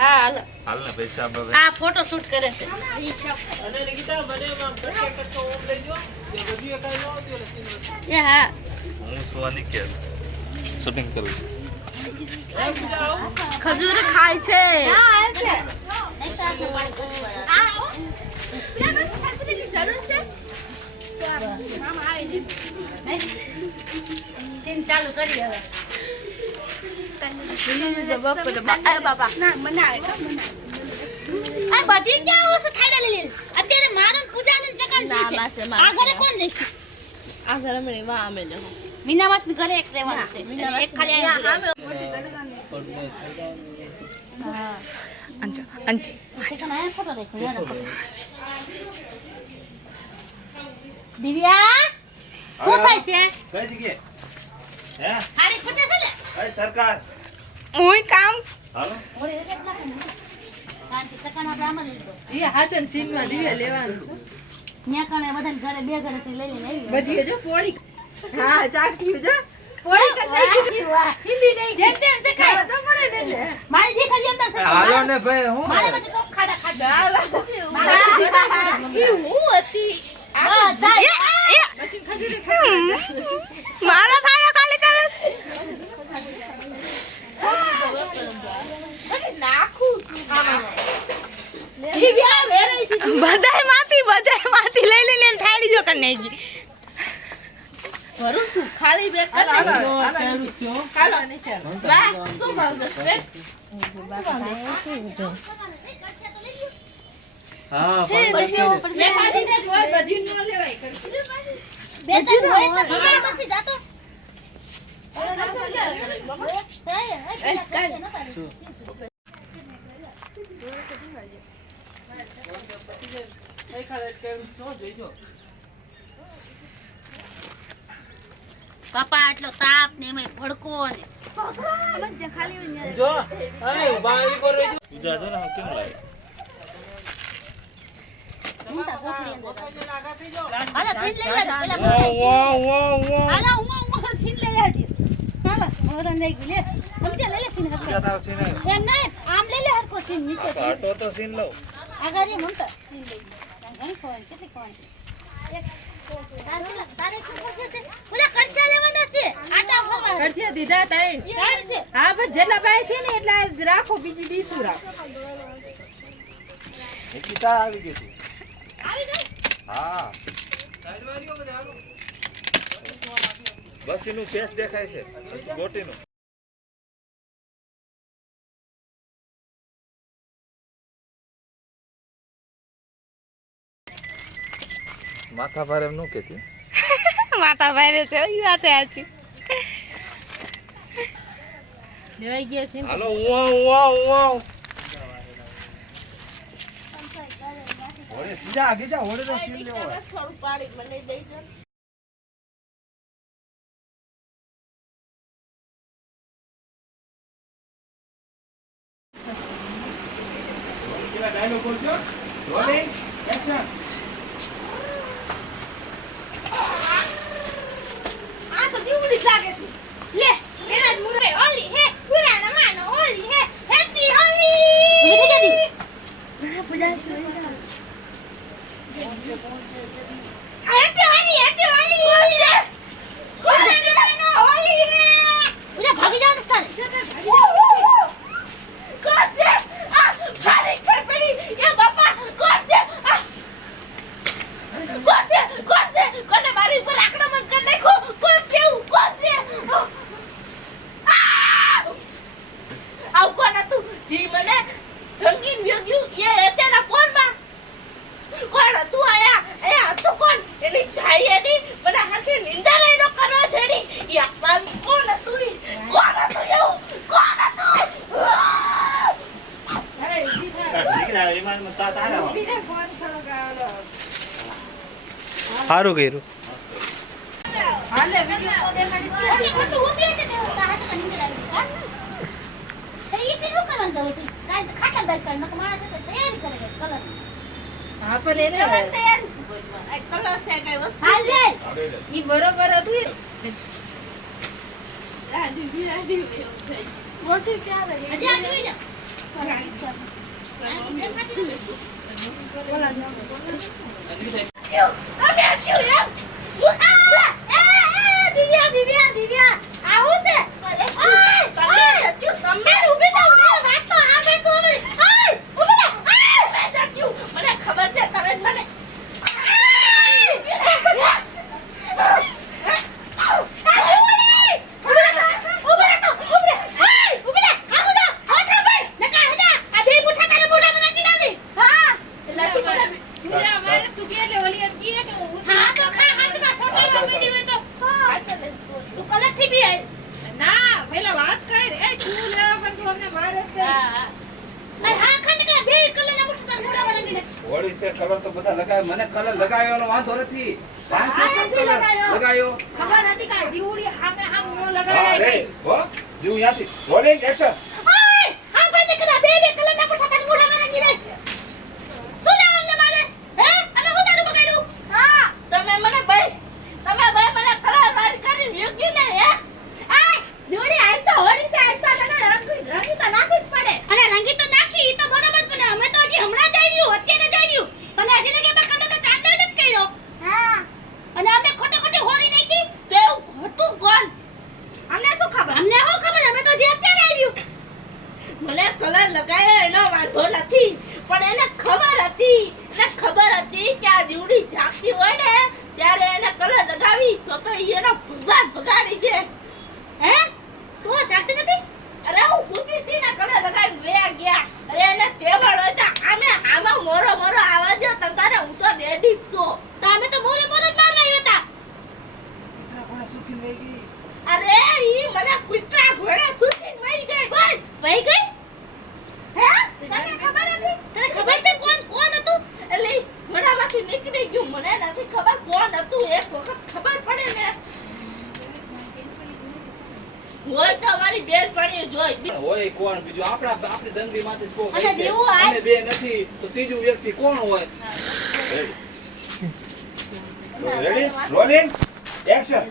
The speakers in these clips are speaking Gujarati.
હા હાલો હાલ ને પૈસા આપણે આ ફોટો શૂટ કરે છે અને નિકિતા મને આમ કટકે કટકો ઓમ લઈ જો એ બધું એકાઈ ન આવતી ઓલે સીન એ હા હું સુવાની કે શૂટિંગ કરું છું ખજૂર ખાય છે હા આવે છે સીન ચાલુ કરી હવે બાપા ના મને આવે આ બધી ક્યાં ઓસ થાડા લઈ અત્યારે મારન પૂજાને ચકાસી છે આ ઘરે કોણ લેશે આ ઘરે મને વા અમે ને મીનાવાસ ની ઘરે એક રહેવાનું છે એક ખાલી અહીંયા હા અંચો અંચો આ ફોટો દેખો યાર દિવ્યા શું થાય છે કઈ જગ્યાએ હે હાડી ફૂટે છે ને અરે સરકાર ઓય કામ હાલો ઓરે એક નાખ ને શાંતિ ચકાના બ્રાહ્મણ લીધો એ હાચન સીન માં દીવે લેવાનું ન્યા કણે બધાને ઘરે બે ઘરે થી લઈ લઈને આવી બધી જો પોડી હા ચાખ્યું જો પોડી કર નાખી હિન્દી નહીં જેમ તેમ છે કાઈ તો પડે ને મારી દીકરી જેમ તેમ છે હાલો ને ભાઈ હું મારે બધું તો ખાડા ખાડા ઈ હું હતી હા જાય પછી ખજૂરે ખાઈ મારો ખાડો ખાલી કરે નાખું દીવ્યા વેરે છે બધાય માથી લઈ લઈને થાળી જો કરી નાખી ભરું છું ખાલી બેક કર હાલો છું હાલો ને ચાલ બા શું ભાવ દસ બેક હા મે ખાધી ને જોય બધી નો લેવાય કરશું બે ત્રણ હોય તો પછી જાતો એ ખાલે કેમ છો જોઈજો પાપા આટલો તાપ ને એમાં ભડકો ને જો અરે બાલી પર રહેજો પૂજા જો ને કેમ લાગે હાલા સીન લઈ લે પેલા હાલા હું સીન લઈ લેજે હાલા ઓરન લઈ ગઈ લે અમે તે લઈ લે સીન પૂજા તાર સીન એમ નહીં આમ લઈ લે હરકો સીન નીચે આટો તો સીન લઉં આગળ એમ તો સીન લઈ ઘણી કોણ કેટલી કોણ એક તારે શું છે પૂજા કડશા લેવાના છે આટા ફરવા કરજે દીધા તઈ તાર છે હા બસ જેટલા બાય છે ને એટલા જ રાખો બીજી ડીશું રાખો નિકિતા આવી ગઈ છે આવી ગઈ હા સાઈડવાળીઓ બધે હાલો બસ એનું ફેસ દેખાય છે ગોટીનું માથા ભારે એમ નું કેતી માતા ભારે છે એ વાત સાચી લેવાઈ ગયા છે હાલો ઉવા ઓરે સીધા આગે જા ઓરે તો સીન લેવો હોય. થોડું પાડી મને દેજો પેલા ડાયલોગ બોલજો રોલિંગ એક્શન આ તો દીવડી લાગે છે લે એલા મુરે હોલી હે પુરાના માનો હોલી હે હેપી હોલી ના પૂજા હેપી હોલી પુરાના માનો હોલી હે પૂજા ભાગી જાવ સ્થાને કોણ છે આ ભારી કઈ પડી એ બાપા કોણ છે કોને મારી ઉપર આક્રમણ કરી નાખ્યો કોણ છે આવ કોણ હતું જી મને રંગીન વ્યોગ્યું એ અત્યારના ફોનમાં કોણ હતું આયા હતું કોણ એની જાય એની મને હાથે નિંદા રહેનો કરવા છેડી યા પાન કોણ હતું એવું કોણ હતું અરે દીકરા એમાં તારા બીજે ફોન કરો ગાલો સારું કર્યું હાલે વિડિયો તો દેખાડી ઓકે ખોટું ઊભી છે ને તારા ચકા નીચે આવી કા તો ઈ સીન હું કરવાનું જવું તું કાઈ ખાટા દસ કર નક માણસ તો તૈયારી કરે કલર હા પણ એને તૈયાર શું બોલવા આ કલર છે કઈ વસ્તુ હાલ લે ઈ બરોબર હતું રાજી રાજી મોટી ક્યાં રહી હજી આ જોઈ જા તમે આચ્યું એમ દિવ્યા આવું છે તમે ઊભી થાઓ વાત તો આગળ તો ઊભી મેં જાચ્યું મને ખબર છે તમે મને હોળી છે કલર તો બધા લગાવ્યો મને કલર લગાવ્યાનો વાંધો નથી લગાવ્યો ખબર નથી કાઈ દીવડી સામે નો હા લગાડાય રેડી હો જીવ યાથી રોલિંગ એક્શન મને કલર લગાવ્યો એનો વાંધો નથી પણ એને ખબર હતી કે આ દીવડી જાગતી હોય ને ત્યારે એને કલર લગાવી તો ઈ એનો ભગવાન બગાડી દે હે તું જાગતી નથી અરે હું કૂદી હતી ને કલર લગાવીને વે ગયા અરે એને તેવડ હોય તો આમાં મોરો આવા દો તમતારે હું તો રેડી જ છું તમે તો મોરો જ મારવા આવ્યા હતા કૂતરા કોણે સુથી લઈ ગઈ અરે ઈ મને કૂતરા ઘોડે સુધીને વઈ ગઈ બોલ વઈ ગઈ હે તને ખબર હતી તને ખબર છે કોણ હતું એટલે મોઢામાંથી નીકળી ગયું મને નથી ખબર કોણ હતું એક વખત ખબર પડે ને હોય તો અમારી બેન પડી જોઈ હોય કોણ બીજું આપણી દંગી માંથી જ કોઈ અને જેવું આજ અને બે નથી તો ત્રીજું વ્યક્તિ કોણ હોય રેડી રોલિંગ એક્શન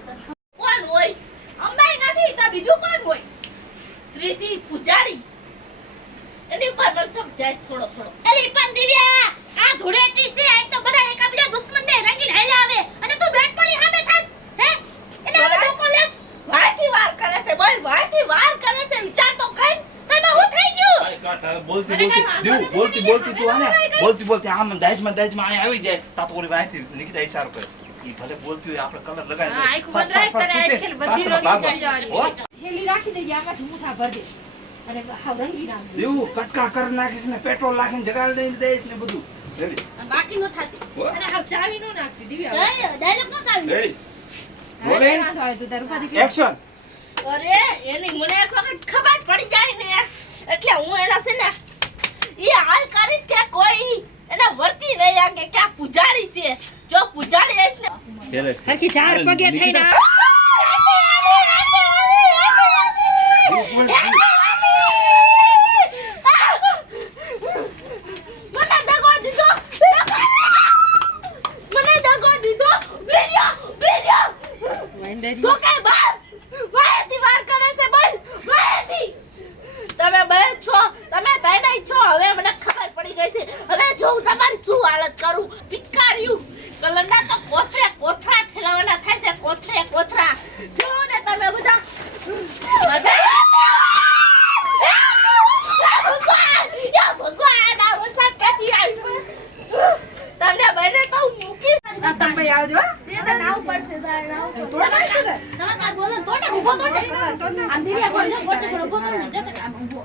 કોણ હોય અંબાઈ નથી તો બીજું કોણ હોય ત્રીજી પૂજારી એની ઉપર મનસુખ જાય થોડો અરે પણ દિવ્યા આ ધૂળેટી છે આ તો બધા એકાબીજા દુશ્મનને રંગીને હાલ્યા આવે અને તું બ્રેક પડી સામે થાસ હે એને હવે ધોકો લેસ વાયથી વાર કરે છે બોલ વાયથી વાર કરે છે વિચાર તો કર તમે હું થઈ ગયું ભાઈ કાટ બોલતી તું આને બોલતી આમ દાજમાં અહીં આવી જાય તા તો ઓલી વાયથી નિકિતા ઈશારો કરે ઈ ભલે બોલતી હોય આપણે કલર લગાવી હા, આખું બંધ રાખ, તારે આજકાલ બધી રોગી ચાલી જવાની. હેલી રાખી દેજે આમાંથી મુઠા ભરજે અને હાવ રંગી નાખ દેવું કટકા કરી નાખીશ ને પેટ્રોલ નાખીને જગાડી દઈશ ને બધું રેડી અને બાકી નો થાતી અને હાવ ચાવી નો નાખતી દિવ્યા ડાયલોગ નો ચાલી રેડી હવે વાંધો આવે તો તારું પાછી એક્શન અરે એની મને એક વખત ખબર પડી જાય ને એટલે હું એના છે ને ઈ હાલ કરીશ કે કોઈ એના વર્તી નહીં આગે કે આ પૂજારી છે જો પૂજારી આઈસ ને હરખી ચાર પગે થઈને તો કે બસ વાયથી વાર કરે છે બોલ વાયથી તમે બે છો તમે તૈણે છો હવે મને ખબર પડી ગઈ છે હવે જો હું તમારી શું હાલત કરું પિચકાર્યું કલંડા તો કોથરા ઠેલાવાના થાય છે કોથરા જો ને તમે બધા ભગવાન આ વરસાદ ક્યાંથી આવ્યો તમને બને તો હું મૂકીશ તમે આવજો તે તો નાવ પડશે નાવ તમે કાલ બોલો તોટે ઉભો તોટે આમ દીવા કોણ કોટે ઉભો કરો ને જકે આમ ઉભો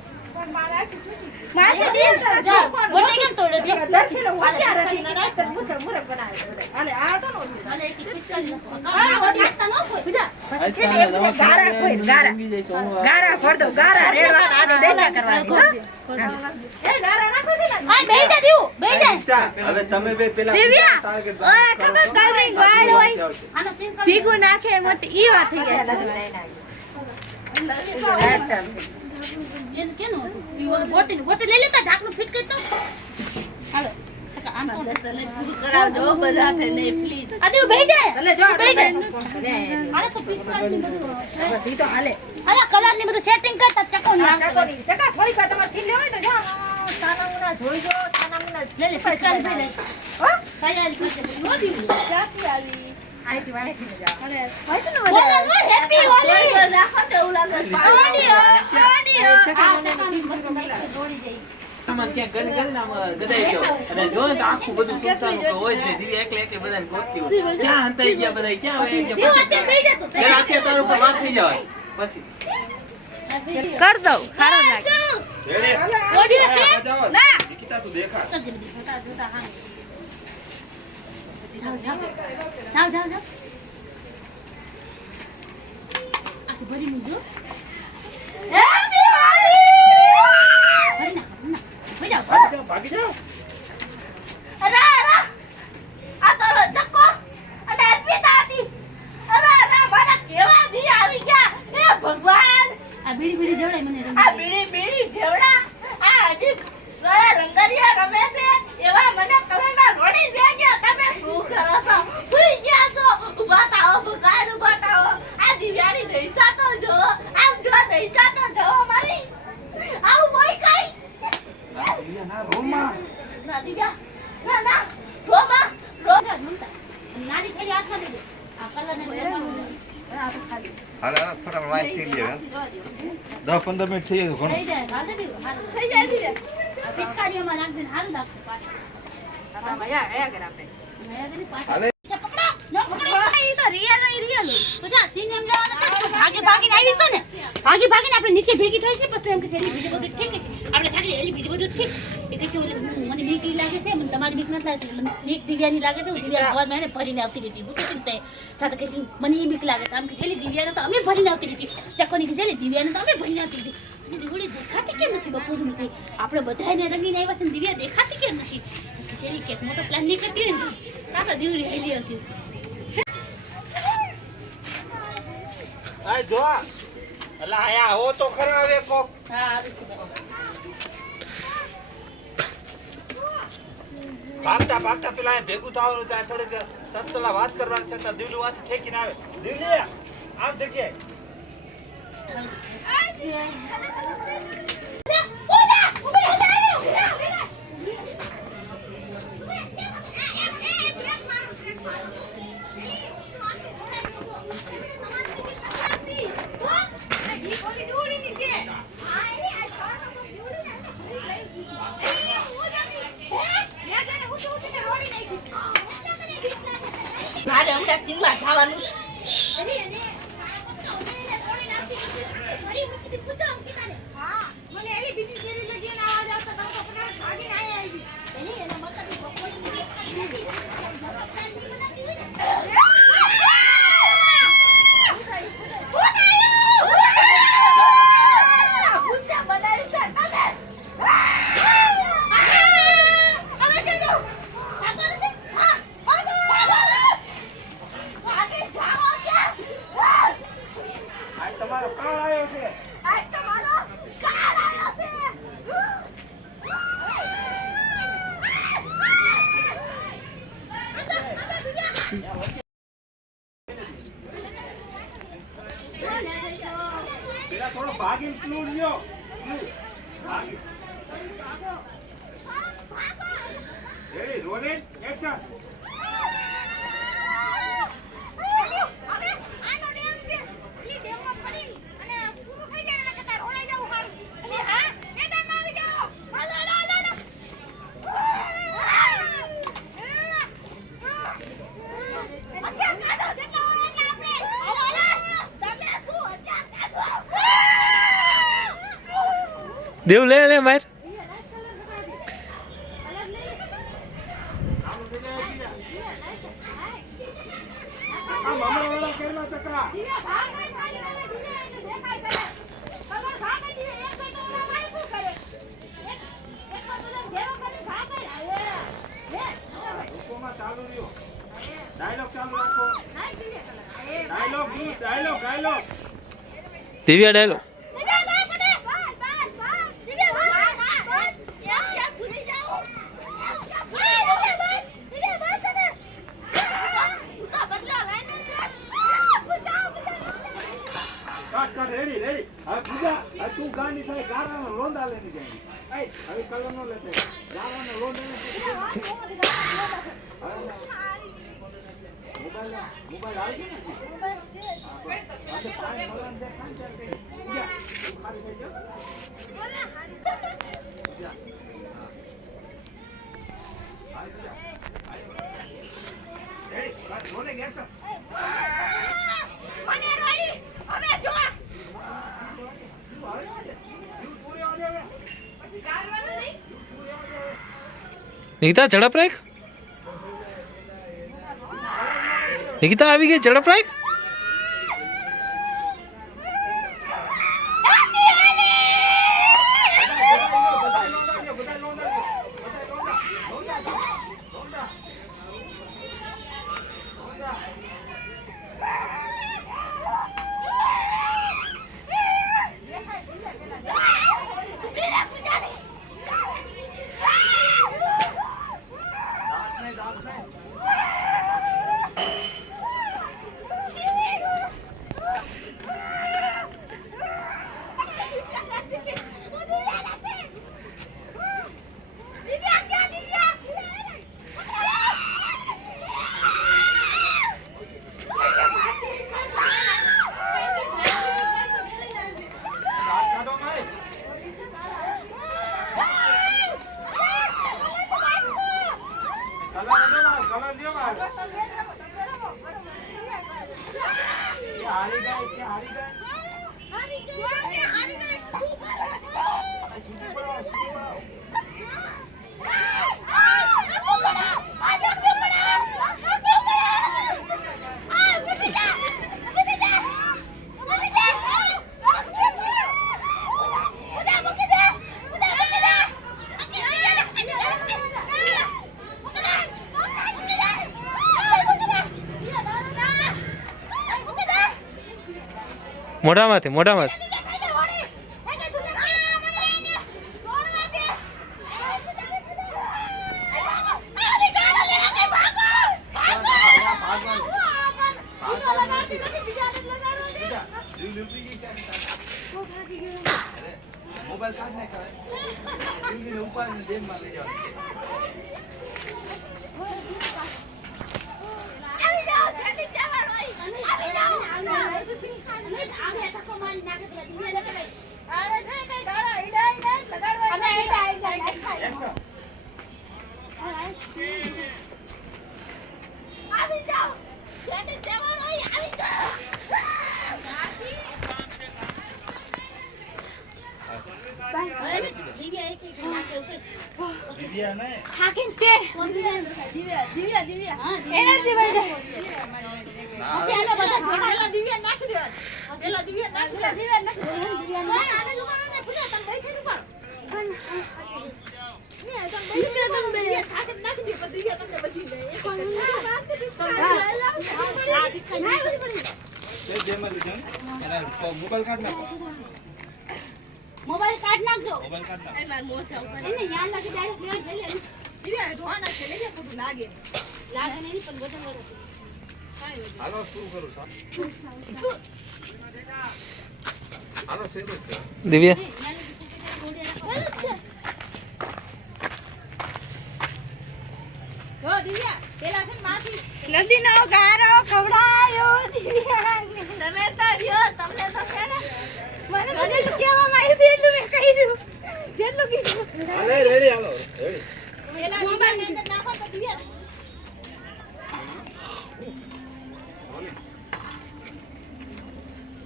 માથે દીસ જો કોટે કેમ તોડે જો દરખેલો હોશિયાર હતી ને રાત મુઠે મુરે બનાવે અને આ તો નો અને એક પિચકારી નો આ ઓટાડતા નો કોઈ બીજા પછી છે ને એક ગારા કોઈ ગારા ભર દો ગારા રેડવા આને દેસા કરવા એ ગારા નાખો છે ને હા બેહી જા દીવું બેહી જા હવે તમે બે પેલા દિવ્યા ટાર્ગેટ ઓય ખબર કલરિંગ વાળ હોય આનો સીન ભીગું નાખે મોટી ઈ વાત થઈ જાય એ કેનો હતું બોટી લઈ લેતા ઢાકણું ફિટ કરી તો હાલો આમ તો પૂરું કરાવજો બધા થઈને પ્લીઝ આદુ બેહી જાય ભલે જો બેહી જાય આલે તો પિચકારી બધું ઈ તો હાલે અરે કલર ની બધું સેટિંગ કરતા ચકો ની આવશે ચકા થોડી વાર તમારે થી લેવાય તો જો સાના ઉના જોઈજો લે લે પિચકારી ભરી લે હો? તૈયારી કરશે બધી હો દીવું ક્યાંથી આવી? આઈથી વાળીને જાઓ. અરે, હોય તો ને બોલો બધા. બોલો હેપી હોલી બોલ, રાખો તો એવું લાગે. પાણીઓ, પાણીઓ. આ ચકાની મસ્ત નાખી દોડી જાય સામાન ક્યાંક કરીને આમ ગદાઈ ગયો અને જો ને તો આખું બધું સુમસામ કે હોય જ નહીં દિવ્યા એકલે એકલે બધાને ગોતતી હોય ક્યાં હંતાઈ ગયા બધા ક્યાં વહી ગયા દીવું અત્યારે બેહી જતો પેલા અત્યારે તારું ઉપર વાર થઈ જવાય પછી કર દઉં. સારો લાગે. ઓડિયો છે ના. નિકિતા તું દેખા ચાલ જલ્દી જોતા જોતા હા જાઓ જાઓ જાઓ જાઓ જાઓ આખી ભરી મૂકજો હેપી હોળી. ભરી નાખો ભરી જાઓ ભાગી જાઓ અરે, અરે. આ તો ઓલો ચક્કો અને અર્પિતા હતી. અરે, અરે, મારા કેવા દી આવી ગયા. હે ભગવાન. આ બીડી બીડી જવડાય મને આ બીડી બીડી જેવડા આ હજી ગળા રંગરિયા રમે છે એવા મને કલરમાં રોડી દે ગયા. તમે શું કરો છો? ભૂલી ગયા છો? ઊભા થાઓ ભગવાન, ઊભા થાઓ. આ દિવ્યાની દૈસા તો જો. આમ જો દૈસા તો જો મારી. આવું મોય કઈ ના રોમાં ના દિવ્યા ના ના રોમા રોજા ઝૂમતા નાની થઈ હાથમાં લેજો આ કલર ને હાલ હાલ ફટાફટ વાંચ સી લે 10-15 મિનિટ થઈ ગયું ઘણું થઈ જાય હાલ દે હાલ થઈ જાય દિવ્યા. પિચકારીઓમાં નાખ દે હાલ લાગશે પાછા તારા ભૈયા હે કે આપણે નયા દે પાછા હાલે પકડો ન પકડો ઈ તો રિયલ બધા સીન એમ જવાના છે તું ભાગે ભાગીને આવી છો ને ભાગી ભાગીને આપણે નીચે ભેગી થઈ છે પછી એમ કે સેલી બીજું બધું ઠીક છે આપણે થાકી એલી બીજું બધું ઠીક એ કે છે ઓલે મને બીક લાગે છે મને તમારી બીક નથી લાગતી મને બીક દિવ્યાની લાગે છે હું દિવ્યા અવાજ મેં ભરીને આવતી રહી હું તો ચિંતા થાતા કે મને એ બીક લાગે તો આમ કે સેલી દિવ્યાને તો અમે ભરીને આવતી રહી ચકોની કે સેલી દિવ્યાને તો અમે ભરીને આવતી રહી અને દીવડી દેખાતી કેમ નથી બપોરનું કઈ આપણે બધાને રંગીને આવ્યા છે ને દિવ્યા દેખાતી કેમ નથી કે સેલી કે મોટો પ્લાન નહીં કરતી હોય ને તાતા દીવડી હેલી હતી આ જો અલા આયા આવો તો ખરા હવે કોક હા આવી છે ભાગતા ભાગતા પેલા અહીંયા ભેગું થવાનું છે આ થોડીક સતસલા વાત કરવાની છે તો દિવલું વાત ઠેકીને આવે દિવલી આમ જગ્યાએ મારે હમણાં સીનમાં જવાનું છે. મને એલી બીજી શેરી લગીને આવાજ આવતો તો કપડા ભાગીને આયા આવી એની એના મતલબ બપોરની આ તમારો કાળ આવ્યો છે પેલા થોડો ભાગીને ક્લુ લ્યો ભાગી રેડી રોલિંગ એક્શન દેવ લે લે માર આ મામલાવાળા કેરમાં ચકા રૂકોમાં ચાલુ રહ્યો ડાયલોગ ચાલુ રાખો ડાયલોગ દિવ્યા ડાયલો રેડી હવે પૂજા તું ગાંડી થાય ગારાનો લોંદા લઈને જાય હવે કલર નો લેતે લાવવાનો લોડ ને મોબાઈલ આવી ગયો ને આપણે પાણી મળવાનું દે ખાંચર કે જા તું ખાલી થઈ ગયો જા રેડી રોલે ગેસ મને રોલી હવે જો પછી ગારવાનું નહીં નિકિતા ઝડપ રાખ. નિકિતા આવી ગઈ, ઝડપ રાખ. મોઢામાંથી મોઢામાંથી મોબાઈલ કાઢ ને કરે દિલ્હી ઉપર ને જેમ માં લઈ જવાનું આવી જાઓ જલ્દી જવાડો આવી જાઓ અરે કઈ કઈ ગાળા ઈડા લગાડવા અમે ઈડા એક્શન આવી જાઓ જલ્દી જવાડો આવી જાઓ દિવ્યા ને થાકીને તે દિવ્યા એનર્જી વહી જાય. પછી આને બધા પેલા દિવ્યા નાખી દેવા પેલા દિવ્યા નાખી દેવા દિવ્યા નાખી દેવા આને જો મને પૂછો તને દઈ ખેલું પણ મોબાઈલ કાઢ નાખો મોબાઈલ કાઢ નાખજો. મોબાઈલ કાઢ નાખો એને યાદ લાગે ડાયરેક્ટ લેવા જઈ લે. દિવ્યા ધોવાના છે લેજે ખોટું લાગે લાગે નહીં પણ વજન વાળો છે. હાલો શું કરું હાલો સેરો છે દિવ્યા જો દિવ્યા પેલા છે ને માથી નદીનો ગારો ખવડાયો દિવ્યા તમે તો રહ્યો તમને તો છે ને મને બધું કહેવામાં આવ્યું એટલું મેં કહ્યું જેટલું કીધું હાલે રેડી હાલો રેડી પેલા મોબાઈલ ની અંદર નાખો તો દિવ્યા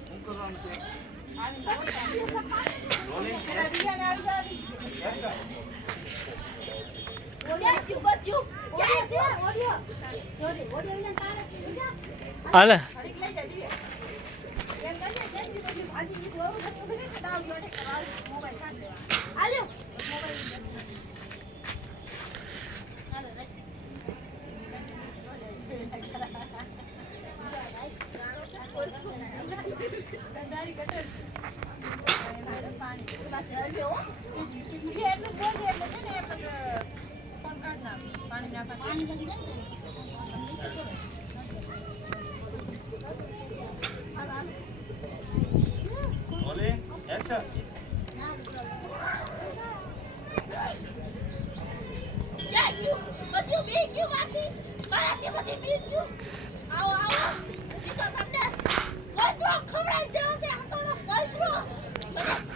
શું કરવાનું છે પેલા દિવ્યાને આવી જાવ ઓડિયા ક્યું બચ્યું ક્યાં છે ઓડિયો હાલે ઘડીક લઈ જા દિવ્યા એમ કરીએ જેમ દી બધી ભાજી ની દોરું થતું હોય ને દાવ જોડે કરવા મોબાઈલ કાઢ લેવા આલ્યો કંદારી કટર પાણી આલ્યો દિવ્યા એટલું બોલજે એટલે છે ને એટલે ફોન કાઢ નાખ પાણી નાખવા પાણી બધી જાય રોલિંગ એક્શન બધું બી ગયું મારથી મારાથી બધી બી ગયું આવો આવો ઈ તો તમને વસ્ત્રો ખવડાવી દેવો છે હસોડો વસ્ત્રો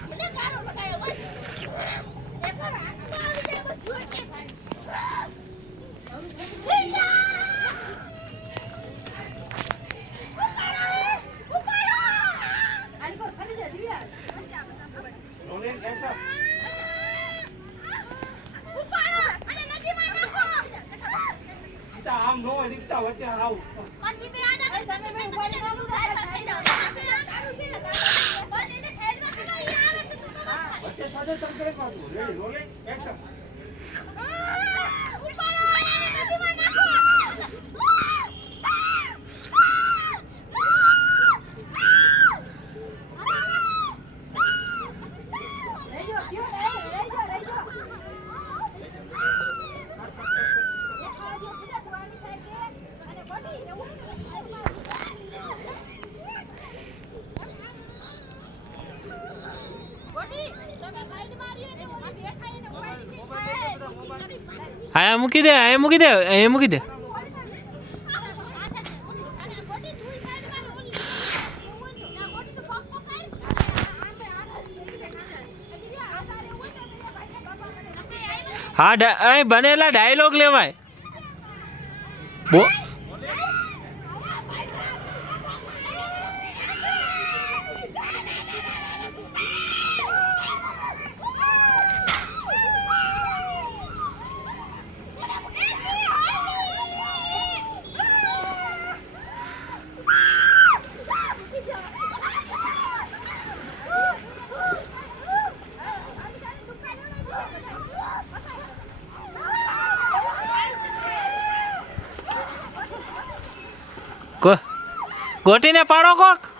મને ગારો લગાયો બસ એકવાર હાથમાં આવી જાય બધું કે રોલિંગ એક્શન આમ નો દીકતા વચ્ચે આવ વચ્ચે સાદો તંકરે પાછું રેડી રોલિંગ એક્શન આયા મૂકી દે અહીંયા મૂકી દે અહીંયા મૂકી દે હા અહીં બનેલા ડાયલોગ લેવાય બો ગોટીને પાડો કોક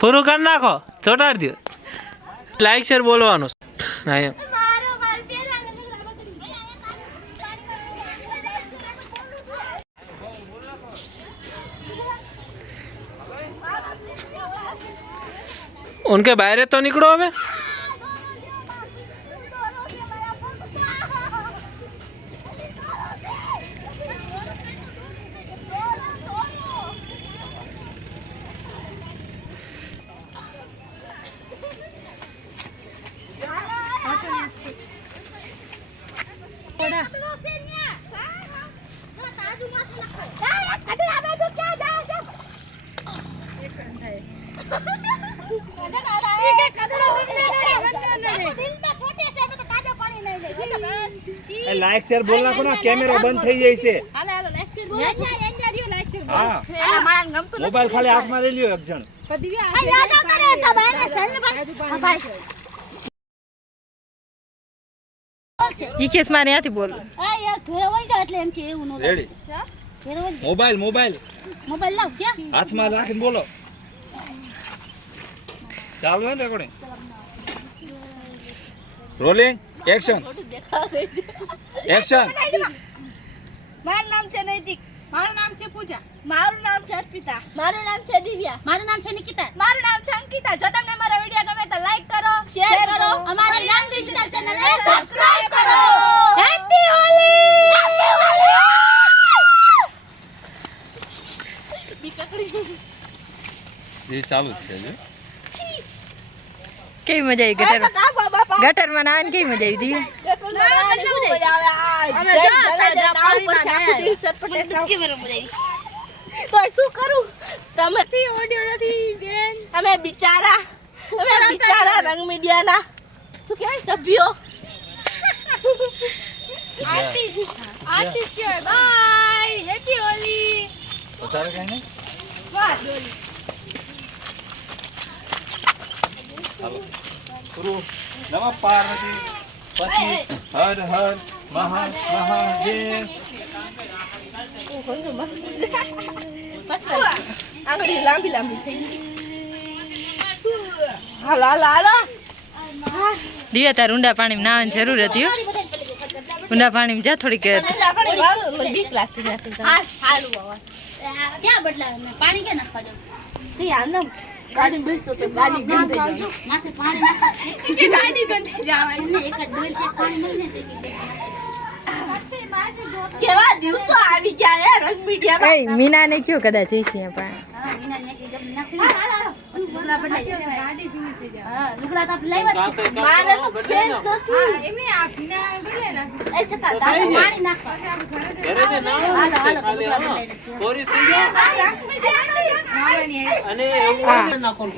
પૂરું કરી નાખો ચોટાડી દો લાઈક શેર બોલવાનું હા એમ उनके बाहर तो निकलो हमें લાઈક શેર બોલ નાખો ના કેમેરો બંધ થઈ જાય છે હાલે હાલે લાઈક શેર બોલો છો લાઈક શેર હા હાલે મારા ગમતું મોબાઈલ ખાલી હાથમાં લઈ લ્યો એક જણ આ યાદ કરે તો ભાઈને સેલ હા ભાઈ ઈકેસ મારે ત્યાંથી બોલ આ યાર ઘરે વઈ જા એટલે એમ કે એવું નો રેડી ઘરે વઈ મોબાઈલ મોબાઈલ મોબાઈલ લાવ ક્યાં હાથમાં રાખીને બોલો ચાલુ હે ને રેકોર્ડિંગ રોલિંગ એક્શન એક્શન મારું નામ છે નૈતિક મારું નામ છે પૂજા મારું નામ છે અર્પિતા મારું નામ છે દિવ્યા મારું નામ છે નિકિતા મારું નામ છે અંકિતા જો તમને મારો વિડિયો ગમે તો લાઈક કરો શેર કરો અમારી યાંગ ડિજિટલ ચેનલ ને સબસ્ક્રાઇબ કરો હેપી હોલી હેપી હોલી એ ચાલુ જ છે જો કેવી મજા આવી ગટરમાં નાવાની કેવી મજા આવી હતી શું કરું તમે ઓડિયો નથી બેન અમે બિચારા રંગ મીડિયાના શું કહેવાય સભ્યો આર્ટિસ્ટ કહેવાય. Bye happy Holi. વધારે કઈ નહીં વાહ ડોલી. હાલો પૂરું નમઃ પાર્વતી પછી હર હર મહાદેવ આંગળી લાંબી લાંબી થઈ ગઈ. હાલો હાલો હાલો. દિવ્યા તાર ઊંડા પાણીમાં નાવાની જરૂર હતી હો. ઊંડા પાણીમાં જા થોડીક મને બીક લાગતી નથી. ક્યાં બદલાવે પાણી ક્યાં નાખવા જાવ તે આનંદ ગાડી બેસો તો ગાડી બંધ થઈ જાય. માથે પાણી નાખવા કે ગાડી ગંધી જવાની. એમને એક જ ડોલ કે પાણી મળે ને તે કેવા દિવસો આવી ગયા હે રંગમીડિયામાં. મીના ને કયો કદાચ છે પણ હા વિના ને એક જમ નાખી પછી લુગડા બદલાઈ જાય ગાડી ભીની થઈ જાય. હા લુગડા તો આપણે લાવ્યા જ છે મારે તો પેન્ટ નથી. એમને આ ભીના બદલે નાખી. એ ચકા પાણી નાખવા ઘરે જે નાવાનું હાલો છે હાલો તો ખાલી લુગડા આમાં બદલાઈ નાખીએ કોરી થઈ જાય નાવાની અને એવું હોય ને નાખવાનું